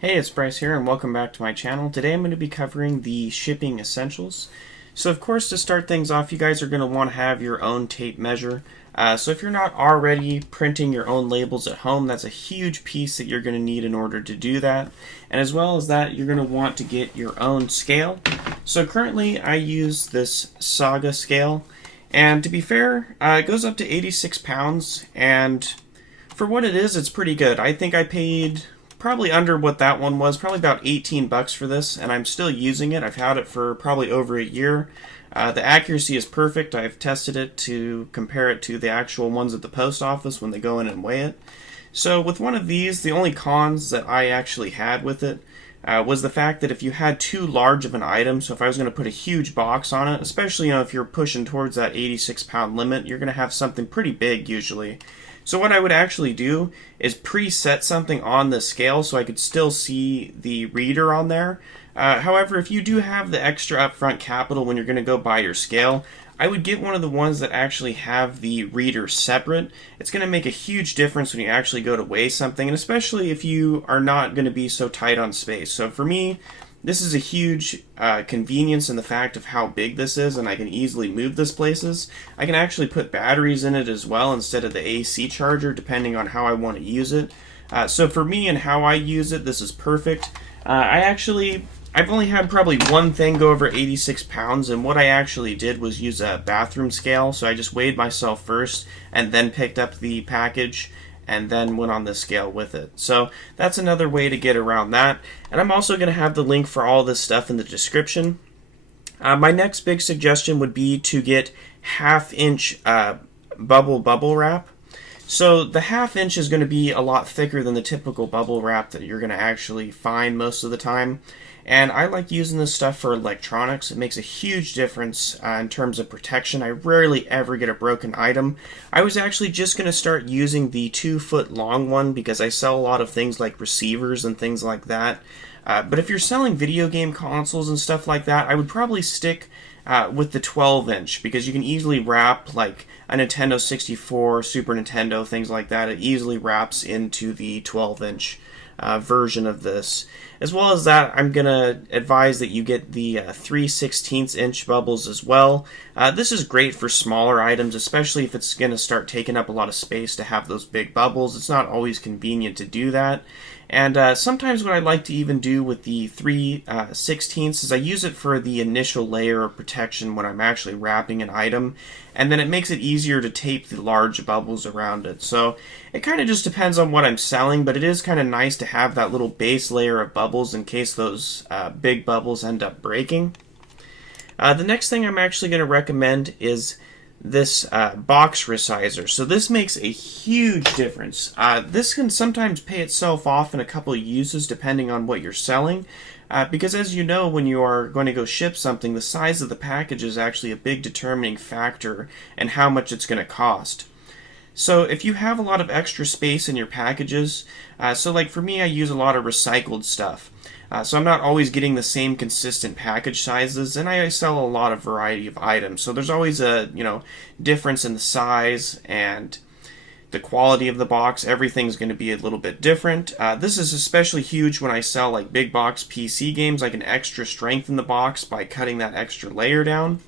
Hey, it's Bryce here, and welcome back to my channel. Today I'm going to be covering the shipping essentials. So of course, to start things off, you guys are going to want to have your own tape measure. So if you're not already printing your own labels at home, that's a huge piece that you're going to need in order to do that. And as well as that, you're going to want to get your own scale. So currently I use this Saga scale, and to be fair, it goes up to 86 pounds, and for what it is, it's pretty good. I think I paid probably under what that one was, probably about 18 bucks for this, and I'm still using it. I've had it for probably over a year. The accuracy is perfect. I've tested it to compare it to the actual ones at the post office when they go in and weigh it. So with one of these, the only cons that I actually had with it was the fact that if you had too large of an item, so if I was going to put a huge box on it, especially if you're pushing towards that 86 pound limit, you're going to have something pretty big usually. So what I would actually do is preset something on the scale so I could still see the reader on there. However, if you do have the extra upfront capital when you're going to go buy your scale, I would get one of the ones that actually have the reader separate. It's going to make a huge difference when you actually go to weigh something, and especially if you are not going to be so tight on space. So for me, this is a huge convenience in the fact of how big this is, and I can easily move this places. I can actually put batteries in it as well instead of the AC charger, depending on how I want to use it. So for me and how I use it, this is perfect. I've only had probably one thing go over 86 pounds, and what I actually did was use a bathroom scale. So I just weighed myself first and then picked up the package and then went on the scale with it. So that's another way to get around that. And I'm also going to have the link for all this stuff in the description. My next big suggestion would be to get half-inch bubble wrap. So the half-inch is going to be a lot thicker than the typical bubble wrap that you're going to actually find most of the time. And I like using this stuff for electronics. It makes a huge difference in terms of protection. I rarely ever get a broken item. I was actually just going to start using the 2-foot long one because I sell a lot of things like receivers and things like that. But if you're selling video game consoles and stuff like that, I would probably stick with the 12-inch because you can easily wrap like a Nintendo 64, Super Nintendo, things like that. It easily wraps into the 12-inch version of this. As well as that, I'm going to advise that you get the 3/16 inch bubbles as well. This is great for smaller items, especially if it's going to start taking up a lot of space to have those big bubbles. It's not always convenient to do that. And sometimes what I like to even do with the 3/16 is I use it for the initial layer of protection when I'm actually wrapping an item, and then it makes it easier to tape the large bubbles around it. So it kind of just depends on what I'm selling, but it is kind of nice to have that little base layer of bubbles in case those big bubbles end up breaking. The next thing I'm actually going to recommend is this box resizer. So this makes a huge difference. This can sometimes pay itself off in a couple of uses depending on what you're selling. Because as you know, when you are going to go ship something, the size of the package is actually a big determining factor in how much it's going to cost. So if you have a lot of extra space in your packages, so like for me, I use a lot of recycled stuff. So I'm not always getting the same consistent package sizes, and I sell a lot of variety of items. So there's always a difference in the size and the quality of the box. Everything's going to be a little bit different. This is especially huge when I sell like big box PC games. I can extra strengthen the box by cutting that extra layer down.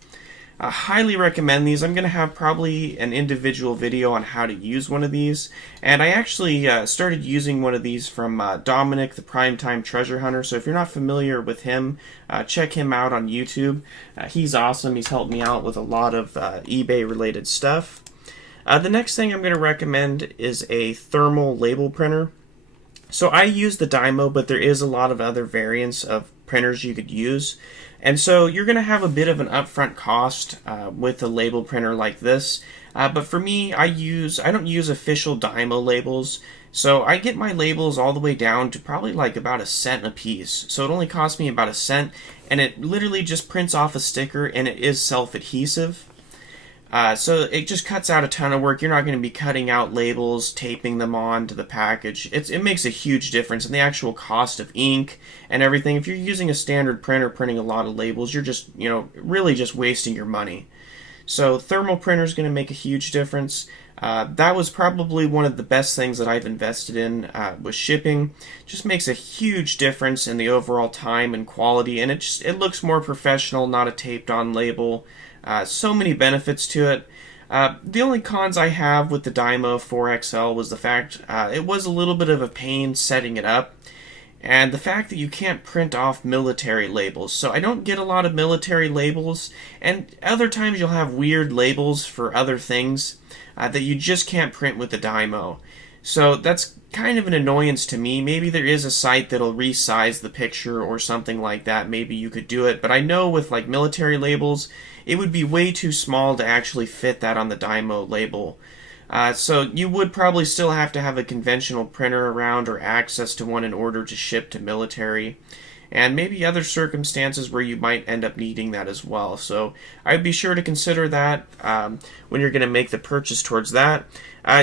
I highly recommend these. I'm going to have probably an individual video on how to use one of these. And I actually started using one of these from Dominic, the Primetime Treasure Hunter. So if you're not familiar with him, check him out on YouTube. He's awesome. He's helped me out with a lot of eBay-related stuff. The next thing I'm going to recommend is a thermal label printer. So I use the Dymo, but there is a lot of other variants of printers you could use. And so you're going to have a bit of an upfront cost with a label printer like this. But for me, I don't use official Dymo labels. So I get my labels all the way down to probably like about a cent a piece. So it only costs me about a cent, and it literally just prints off a sticker, and it is self-adhesive. So it just cuts out a ton of work. You're not going to be cutting out labels, taping them on to the package. It makes a huge difference in the actual cost of ink and everything. If you're using a standard printer printing a lot of labels, you're just, really just wasting your money. So thermal printer is going to make a huge difference. That was probably one of the best things that I've invested in with shipping. Just makes a huge difference in the overall time and quality, and it looks more professional, not a taped on label. So many benefits to it. The only cons I have with the Dymo 4XL was the fact it was a little bit of a pain setting it up, and the fact that you can't print off military labels. So I don't get a lot of military labels, and other times you'll have weird labels for other things that you just can't print with the Dymo. So that's kind of an annoyance to me. Maybe there is a site that'll resize the picture or something like that. Maybe you could do it, but I know with like military labels, it would be way too small to actually fit that on the Dymo label. So you would probably still have to have a conventional printer around or access to one in order to ship to military, and maybe other circumstances where you might end up needing that as well. So I'd be sure to consider that when you're going to make the purchase towards that.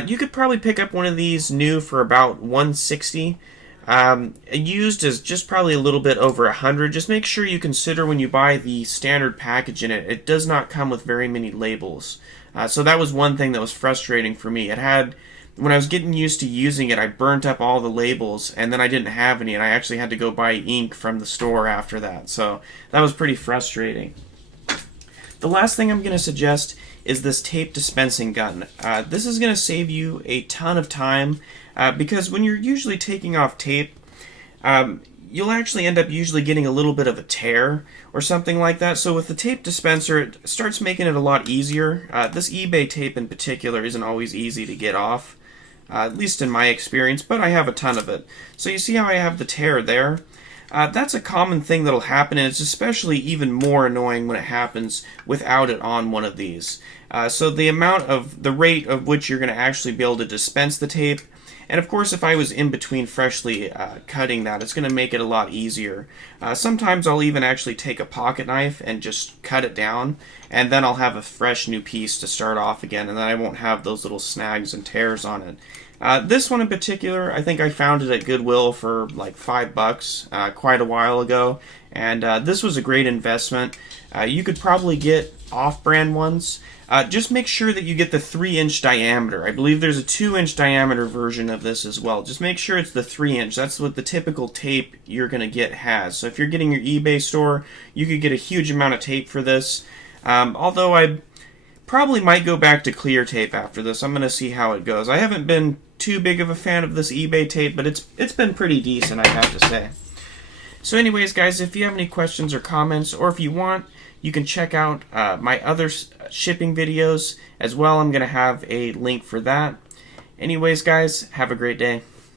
You could probably pick up one of these new for about $160. Used is just probably a little bit over $100. Just make sure you consider when you buy the standard package in it, it does not come with very many labels. So that was one thing that was frustrating for me. It had, when I was getting used to using it, I burnt up all the labels, and then I didn't have any, and I actually had to go buy ink from the store after that. So that was pretty frustrating. The last thing I'm going to suggest is this tape dispensing gun. This is going to save you a ton of time because when you're usually taking off tape, you'll actually end up usually getting a little bit of a tear or something like that. So with the tape dispenser, it starts making it a lot easier. This eBay tape in particular isn't always easy to get off, at least in my experience, but I have a ton of it. So you see how I have the tear there? That's a common thing that'll happen, and it's especially even more annoying when it happens without it on one of these. So the rate of which you're going to actually be able to dispense the tape, and of course if I was in between freshly cutting that, it's going to make it a lot easier. Sometimes I'll even actually take a pocket knife and just cut it down, and then I'll have a fresh new piece to start off again, and then I won't have those little snags and tears on it. This one in particular, I think I found it at Goodwill for like $5 quite a while ago, and this was a great investment. You could probably get off-brand ones. Just make sure that you get the 3-inch diameter. I believe there's a 2-inch diameter version of this as well. Just make sure it's the 3-inch. That's what the typical tape you're going to get has. So if you're getting your eBay store, you could get a huge amount of tape for this. Although I probably might go back to clear tape after this. I'm going to see how it goes. I haven't been too big of a fan of this eBay tape, but it's been pretty decent, I have to say. So anyways, guys, if you have any questions or comments, or if you want, you can check out my other shipping videos as well. I'm going to have a link for that. Anyways, guys, have a great day.